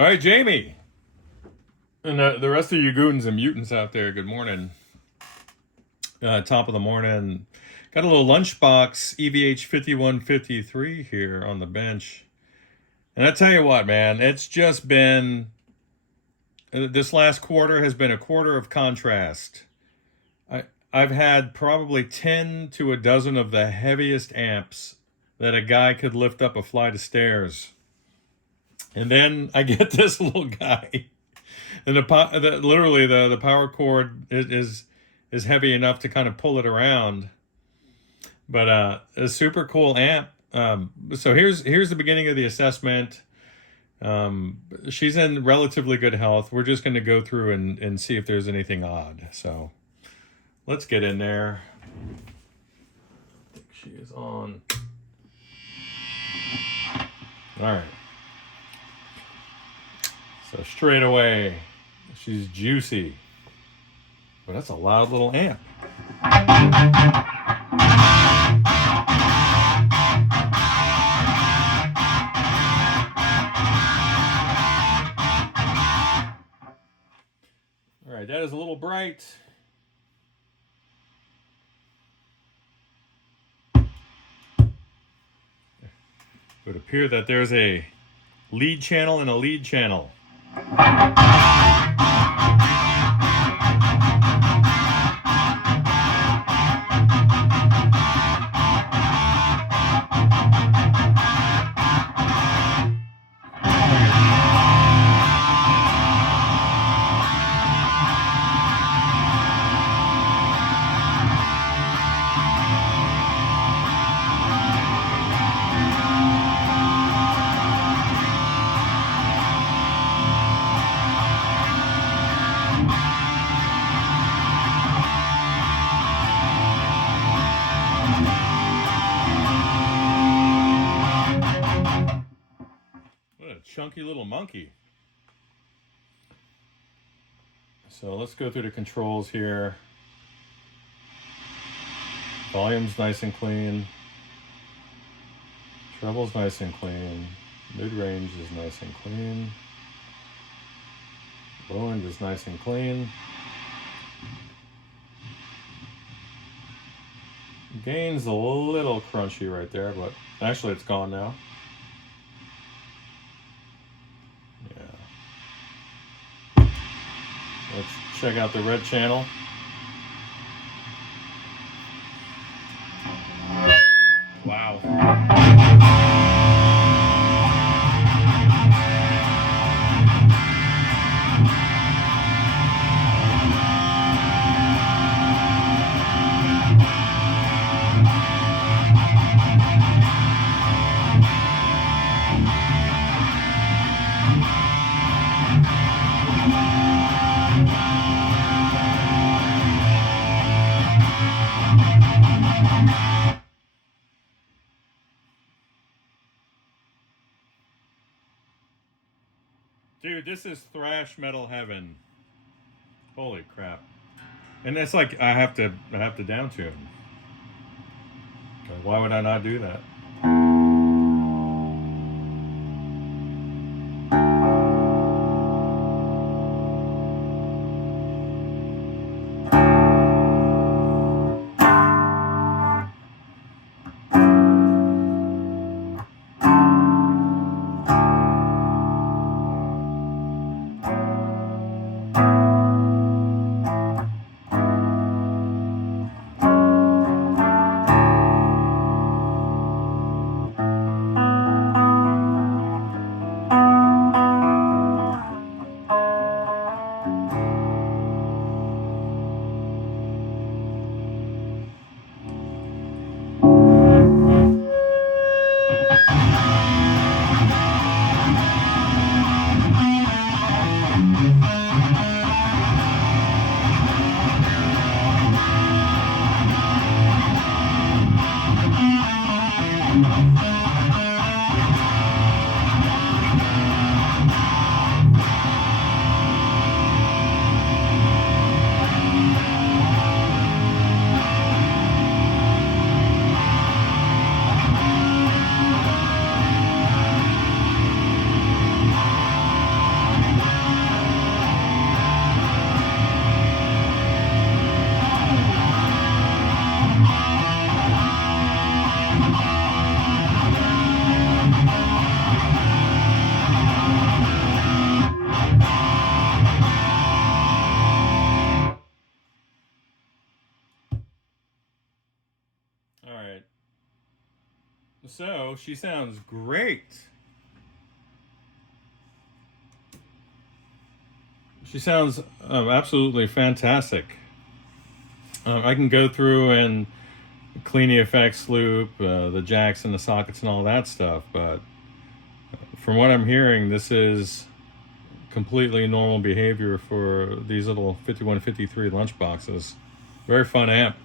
All right, Jamie. And the rest of you goons and mutants out there, good morning. Top of the morning. Got a little lunchbox EVH 5153 here on the bench. And I tell you what, man, it's just been... this last quarter has been a quarter of contrast. I've had probably 10 to a dozen of the heaviest amps that a guy could lift up a flight of stairs. And then I get this little guy. And literally the power cord is heavy enough to kind of pull it around. But a super cool amp. So here's the beginning of the assessment. She's in relatively good health. We're just going to go through and see if there's anything odd. So let's get in there. I think she is on. All right. So straight away, she's juicy. But that's a loud little amp. All right, that is a little bright. It would appear that there's a lead channel and a lead channel. Chunky little monkey. So let's go through the controls here. Volume's nice and clean. Treble's nice and clean. Mid-range is nice and clean. Low end is nice and clean. Gain's a little crunchy right there, but actually it's gone now. Let's check out the red channel. Wow. Dude, this is thrash metal heaven. Holy crap. And it's like I have to down tune. Why would I not do that? So she sounds great. She sounds absolutely fantastic. I can go through and clean the effects loop, the jacks and the sockets and all that stuff, but from what I'm hearing, this is completely normal behavior for these little 5153 lunch boxes. Very fun amp.